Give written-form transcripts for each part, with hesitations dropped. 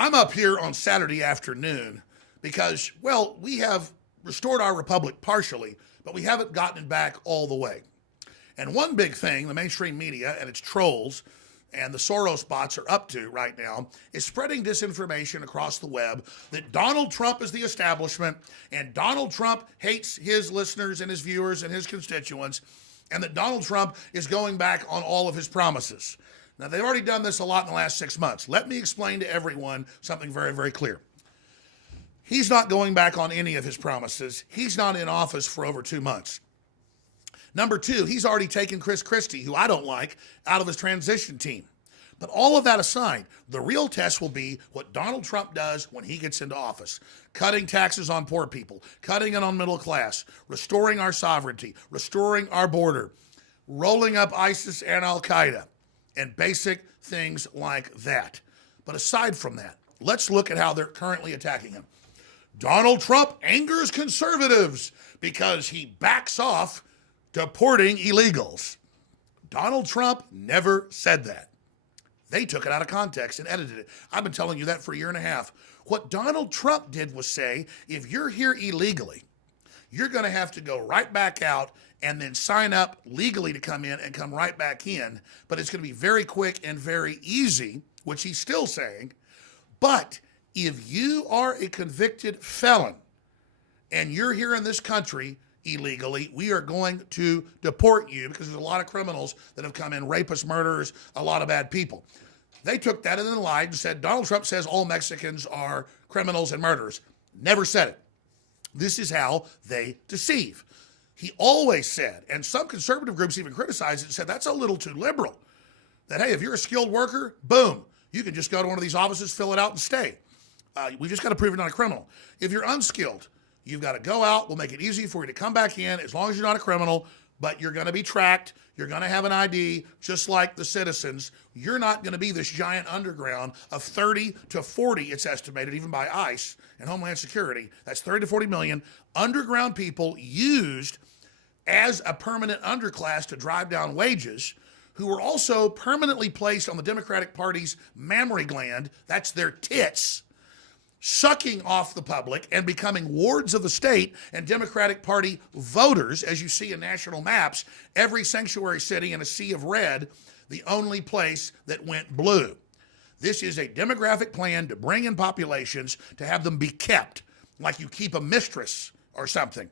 I'm up here on Saturday afternoon because, well, we have restored our republic partially, but we haven't gotten it back all the way. And one big thing the mainstream media and its trolls and the Soros bots are up to right now is spreading disinformation across the web that Donald Trump is the establishment and Donald Trump hates his listeners and his viewers and his constituents, and that Donald Trump is going back on all of his promises. Now, they've already done this a lot in the last 6 months. Let me explain to everyone something very, very clear. He's not going back on any of his promises. He's not in office for over 2 months. Number two, he's already taken Chris Christie, who I don't like, out of his transition team. But all of that aside, the real test will be what Donald Trump does when he gets into office. Cutting taxes on poor people, cutting it on middle class, restoring our sovereignty, restoring our border, rolling up ISIS and Al-Qaeda, and basic things like that. But aside from that, let's look at how they're currently attacking him. Donald Trump angers conservatives because he backs off deporting illegals. Donald Trump never said that. They took it out of context and edited it. I've been telling you that for a year and a half. What Donald Trump did was say, if you're here illegally, you're going to have to go right back out and then sign up legally to come in and come right back in. But it's going to be very quick and very easy, which he's still saying. But if you are a convicted felon and you're here in this country illegally, we are going to deport you because there's a lot of criminals that have come in, rapists, murderers, a lot of bad people. They took that and then lied and said, Donald Trump says all Mexicans are criminals and murderers. Never said it. This is how they deceive. He always said, and some conservative groups even criticized it and said, that's a little too liberal. That, hey, if you're a skilled worker, boom, you can just go to one of these offices, fill it out, and stay. We just got to prove you're not a criminal. If you're unskilled, you've got to go out. We'll make it easy for you to come back in as long as you're not a criminal, but you're going to be tracked. You're going to have an ID just like the citizens. You're not going to be this giant underground of 30 to 40, it's estimated, even by ICE and Homeland Security. That's 30 to 40 million underground people used as a permanent underclass to drive down wages, who were also permanently placed on the Democratic Party's mammary gland. That's their tits, sucking off the public and becoming wards of the state and Democratic Party voters, as you see in national maps, every sanctuary city in a sea of red, the only place that went blue. This is a demographic plan to bring in populations, to have them be kept, like you keep a mistress or something.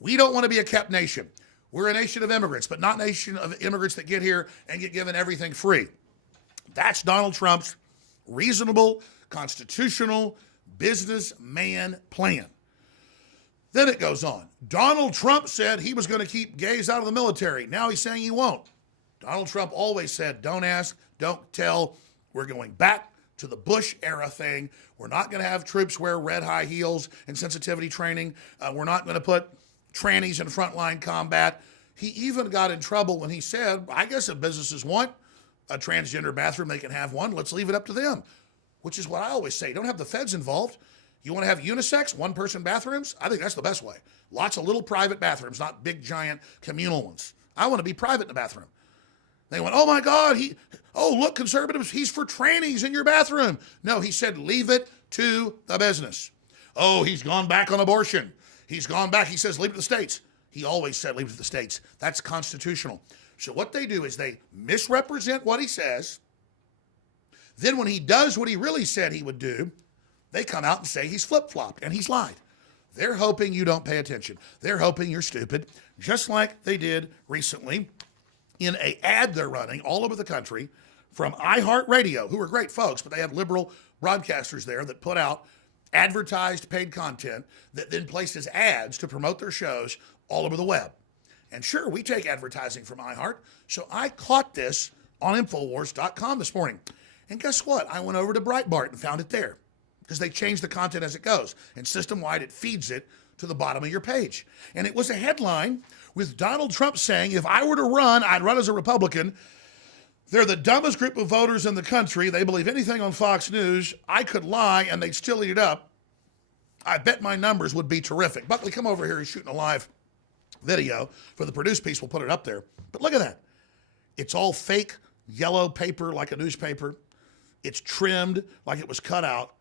We don't want to be a kept nation. We're a nation of immigrants, but not a nation of immigrants that get here and get given everything free. That's Donald Trump's reasonable, constitutional businessman plan. Then it goes on. Donald Trump said he was going to keep gays out of the military. Now he's saying he won't. Donald Trump always said, don't ask, don't tell. We're going back to the Bush era thing. We're not going to have troops wear red high heels and sensitivity training. We're not going to put trannies in frontline combat. He even got in trouble when he said, I guess if businesses want a transgender bathroom, they can have one. Let's leave it up to them. Which is what I always say. Don't have the feds involved. You want to have unisex, one-person bathrooms? I think that's the best way. Lots of little private bathrooms, not big, giant communal ones. I want to be private in the bathroom. They went, oh, my God, look, conservatives, he's for trannies in your bathroom. No, he said leave it to the business. Oh, he's gone back on abortion. He's gone back. He says leave it to the states. He always said leave it to the states. That's constitutional. So what they do is they misrepresent what he says. Then when he does what he really said he would do, they come out and say he's flip-flopped and he's lied. They're hoping you don't pay attention. They're hoping you're stupid, just like they did recently in an ad they're running all over the country from iHeartRadio, who are great folks, but they have liberal broadcasters there that put out advertised paid content that then places ads to promote their shows all over the web. And sure, we take advertising from iHeart, so I caught this on Infowars.com this morning. And guess what? I went over to Breitbart and found it there because they change the content as it goes. And system-wide, it feeds it to the bottom of your page. And it was a headline with Donald Trump saying, if I were to run, I'd run as a Republican. They're the dumbest group of voters in the country. They believe anything on Fox News. I could lie and they'd still eat it up. I bet my numbers would be terrific. Buckley, come over here. He's shooting a live video for the produce piece. We'll put it up there. But look at that. It's all fake yellow paper like a newspaper. It's trimmed like it was cut out.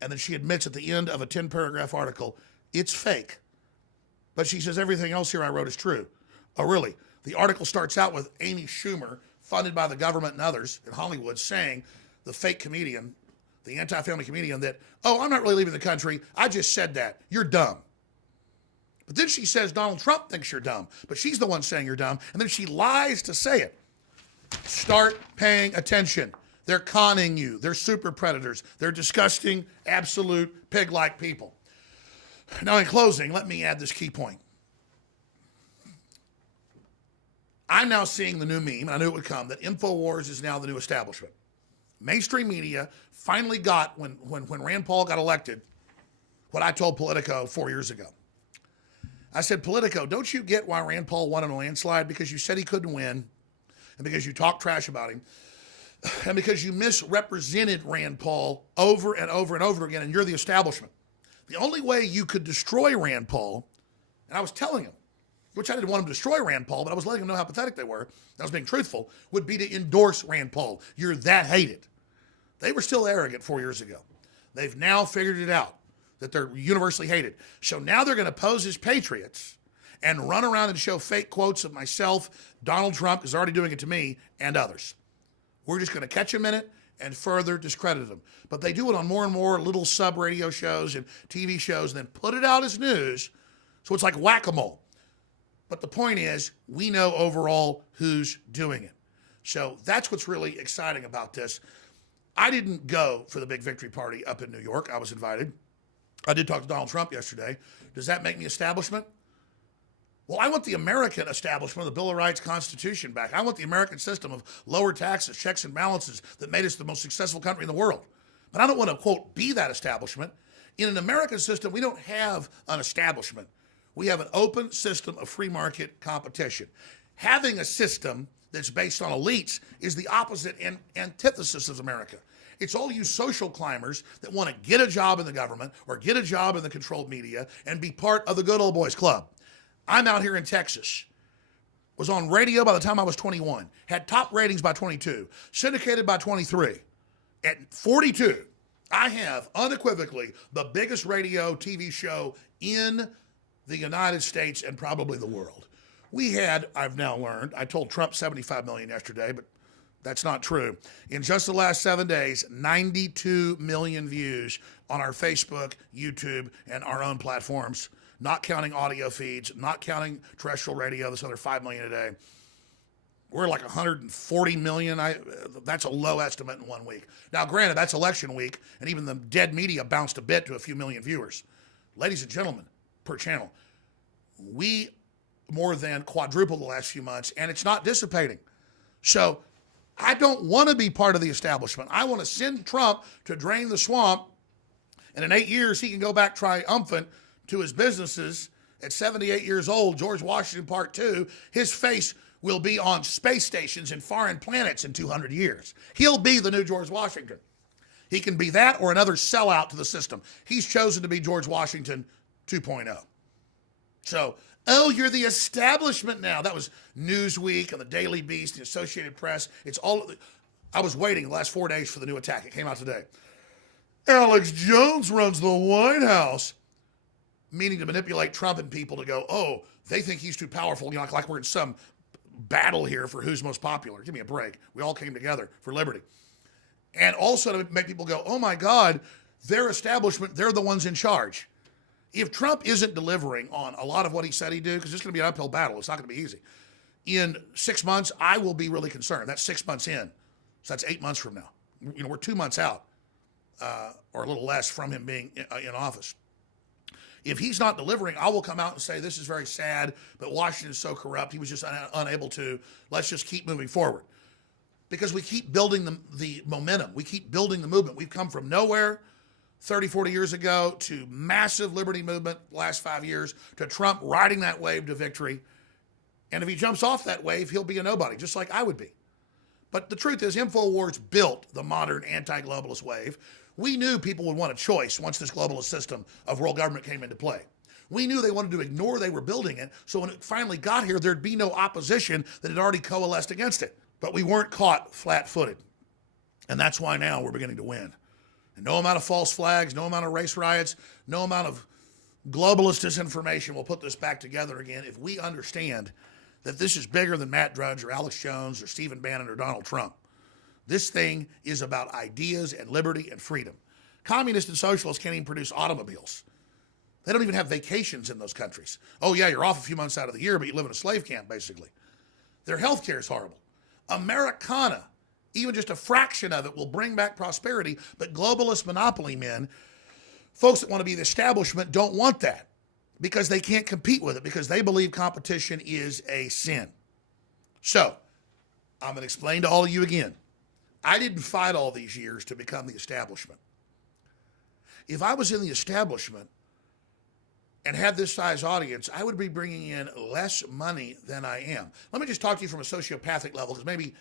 And then she admits at the end of a 10-paragraph article, it's fake. But she says everything else here I wrote is true. Oh, really? The article starts out with Amy Schumer, funded by the government and others in Hollywood, saying, the fake comedian, the anti-family comedian, that, oh, I'm not really leaving the country. I just said that. You're dumb. But then she says Donald Trump thinks you're dumb. But she's the one saying you're dumb. And then she lies to say it. Start paying attention. They're conning you. They're super predators. They're disgusting, absolute pig-like people. Now, in closing, let me add this key point. I'm now seeing the new meme, and I knew it would come, that InfoWars is now the new establishment. Mainstream media finally got, when Rand Paul got elected, what I told Politico 4 years ago. I said, Politico, don't you get why Rand Paul won in a landslide? Because you said he couldn't win, and because you talked trash about him, and because you misrepresented Rand Paul over and over and over again, and you're the establishment. The only way you could destroy Rand Paul, and I was telling him, which I didn't want him to destroy Rand Paul, but I was letting him know how pathetic they were, I was being truthful, would be to endorse Rand Paul. You're that hated. They were still arrogant 4 years ago. They've now figured it out, that they're universally hated. So now they're going to pose as patriots and run around and show fake quotes of myself. Donald Trump is already doing it to me and others. We're just going to catch them in it and further discredit them. But they do it on more and more little sub-radio shows and TV shows and then put it out as news. So it's like whack-a-mole. But the point is, we know overall who's doing it. So that's what's really exciting about this. I didn't go for the big victory party up in New York. I was invited. I did talk to Donald Trump yesterday. Does that make me establishment? Well, I want the American establishment of the Bill of Rights Constitution back. I want the American system of lower taxes, checks and balances that made us the most successful country in the world. But I don't want to, quote, be that establishment. In an American system, we don't have an establishment. We have an open system of free market competition. Having a system that's based on elites is the opposite and antithesis of America. It's all you social climbers that want to get a job in the government or get a job in the controlled media and be part of the good old boys club. I'm out here in Texas, was on radio by the time I was 21, had top ratings by 22, syndicated by 23. At 42, I have unequivocally the biggest radio TV show in the United States and probably the world. We had, I've now learned, I told Trump 75 million yesterday, but that's not true. In just the last 7 days, 92 million views on our Facebook, YouTube, and our own platforms, not counting audio feeds, not counting terrestrial radio, this other 5 million a day. We're like 140 million. That's a low estimate in 1 week. Now, granted, that's election week, and even the dead media bounced a bit to a few million viewers. Ladies and gentlemen, per channel, we more than quadrupled the last few months, and it's not dissipating. So I don't want to be part of the establishment. I want to send Trump to drain the swamp, and in 8 years, he can go back triumphant to his businesses. At 78 years old, George Washington Part 2, his face will be on space stations and foreign planets in 200 years. He'll be the new George Washington. He can be that or another sellout to the system. He's chosen to be George Washington 2.0. So, oh, you're the establishment now. That was Newsweek and the Daily Beast, the Associated Press. It's all. I was waiting the last 4 days for the new attack. It came out today. Alex Jones runs the White House, meaning to manipulate Trump and people to go, oh, they think he's too powerful, like we're in some battle here for who's most popular. Give me a break. We all came together for liberty. And also to make people go, oh my God, their establishment, they're the ones in charge. If Trump isn't delivering on a lot of what he said he'd do, because it's going to be an uphill battle, it's not going to be easy. In 6 months, I will be really concerned. That's 6 months in. So that's 8 months from now. We're 2 months out, or a little less from him being in office. If he's not delivering, I will come out and say, this is very sad, but Washington is so corrupt, he was just unable to. Let's just keep moving forward. Because we keep building the momentum. We keep building the movement. We've come from nowhere 30, 40 years ago to massive liberty movement the last 5 years, to Trump riding that wave to victory. And if he jumps off that wave, he'll be a nobody, just like I would be. But the truth is, InfoWars built the modern anti-globalist wave. We knew people would want a choice once this globalist system of world government came into play. We knew they wanted to ignore they were building it, so when it finally got here, there'd be no opposition that had already coalesced against it. But we weren't caught flat-footed. And that's why now we're beginning to win. And no amount of false flags, no amount of race riots, no amount of globalist disinformation will put this back together again if we understand that this is bigger than Matt Drudge or Alex Jones or Stephen Bannon or Donald Trump. This thing is about ideas and liberty and freedom. Communists and socialists can't even produce automobiles. They don't even have vacations in those countries. Oh, yeah, you're off a few months out of the year, but you live in a slave camp, basically. Their health care is horrible. Americana, even just a fraction of it, will bring back prosperity, but globalist monopoly men, folks that want to be the establishment, don't want that because they can't compete with it, because they believe competition is a sin. So, I'm going to explain to all of you again. I didn't fight all these years to become the establishment. If I was in the establishment and had this size audience, I would be bringing in less money than I am. Let me just talk to you from a sociopathic level, because maybe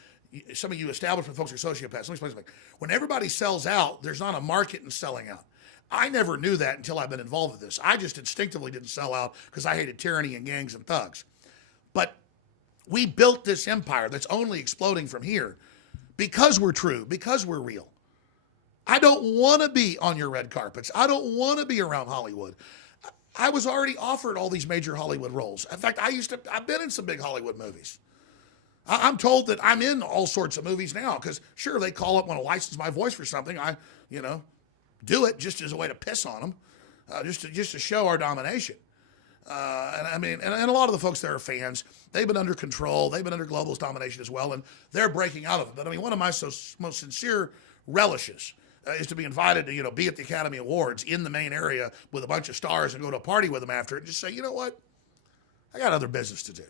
some of you establishment folks are sociopaths. Let me explain something. When everybody sells out, there's not a market in selling out. I never knew that until I've been involved with this. I just instinctively didn't sell out because I hated tyranny and gangs and thugs. But we built this empire that's only exploding from here because we're true, because we're real. I don't want to be on your red carpets. I don't want to be around Hollywood. I was already offered all these major Hollywood roles. In fact, I've been in some big Hollywood movies. I'm told that I'm in all sorts of movies now because, sure, they call up, want to license my voice for something. I do it just as a way to piss on them, just to show our domination. And a lot of the folks there are fans. They've been under control. They've been under globalist domination as well, and they're breaking out of it. But I mean, one of my most sincere relishes is to be invited to, be at the Academy Awards in the main area with a bunch of stars and go to a party with them after it and just say, you know what? I got other business to do.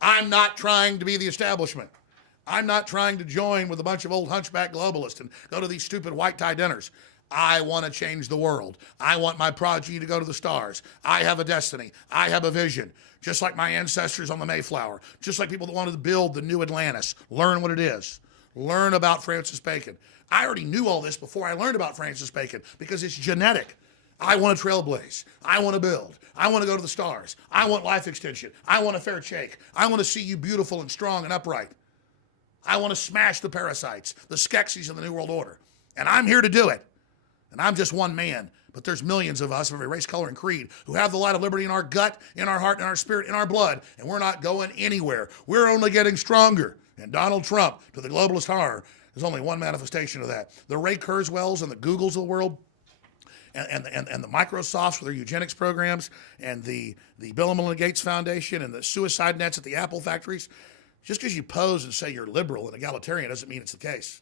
I'm not trying to be the establishment. I'm not trying to join with a bunch of old hunchback globalists and go to these stupid white tie dinners. I want to change the world. I want my progeny to go to the stars. I have a destiny. I have a vision. Just like my ancestors on the Mayflower. Just like people that wanted to build the new Atlantis. Learn what it is. Learn about Francis Bacon. I already knew all this before I learned about Francis Bacon because it's genetic. I want to trailblaze. I want to build. I want to go to the stars. I want life extension. I want a fair shake. I want to see you beautiful and strong and upright. I want to smash the parasites, the Skeksis of the New World Order. And I'm here to do it. And I'm just one man, but there's millions of us of every race, color, and creed who have the light of liberty in our gut, in our heart, in our spirit, in our blood, and we're not going anywhere. We're only getting stronger. And Donald Trump, to the globalist horror, is only one manifestation of that. The Ray Kurzweils and the Googles of the world, and the Microsofts with their eugenics programs, and the Bill and Melinda Gates Foundation, and the suicide nets at the Apple factories, just because you pose and say you're liberal and egalitarian doesn't mean it's the case.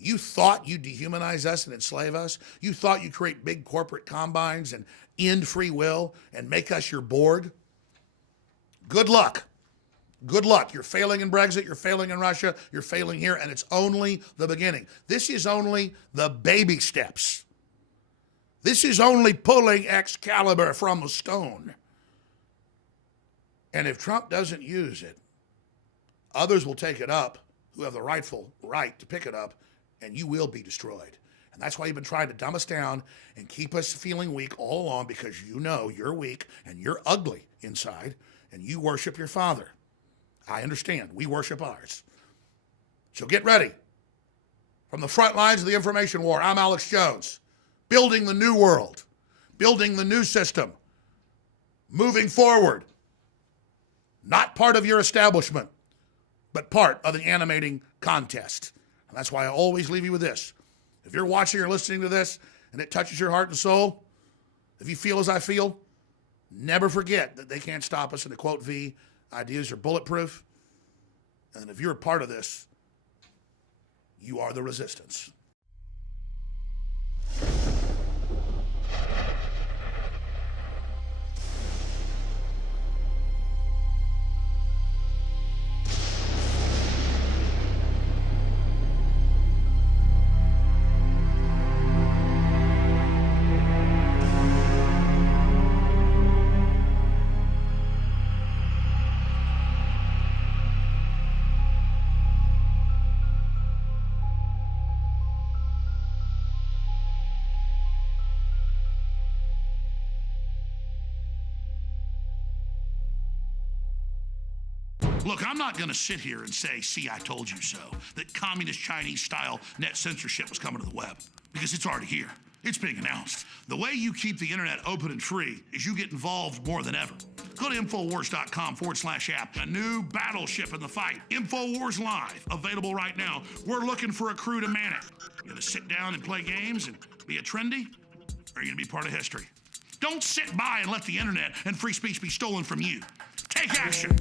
You thought you'd dehumanize us and enslave us? You thought you'd create big corporate combines and end free will and make us your Borg? Good luck. Good luck. You're failing in Brexit. You're failing in Russia. You're failing here, and it's only the beginning. This is only the baby steps. This is only pulling Excalibur from the stone. And if Trump doesn't use it, others will take it up who have the rightful right to pick it up, and you will be destroyed. And that's why you've been trying to dumb us down and keep us feeling weak all along, because you know you're weak and you're ugly inside and you worship your father. I understand. We worship ours. So get ready. From the front lines of the information war, I'm Alex Jones, building the new world, building the new system, moving forward. Not part of your establishment, but part of the animating contest. And that's why I always leave you with this. If you're watching or listening to this and it touches your heart and soul, if you feel as I feel, never forget that they can't stop us. And to quote V, ideas are bulletproof. And if you're a part of this, you are the resistance. Look, I'm not going to sit here and say, see, I told you so, that communist Chinese-style net censorship was coming to the web, because it's already here. It's being announced. The way you keep the internet open and free is you get involved more than ever. Go to Infowars.com/app. A new battleship in the fight. Infowars Live, available right now. We're looking for a crew to man it. You gonna sit down and play games and be a trendy? Or are you gonna be part of history? Don't sit by and let the internet and free speech be stolen from you. Take action.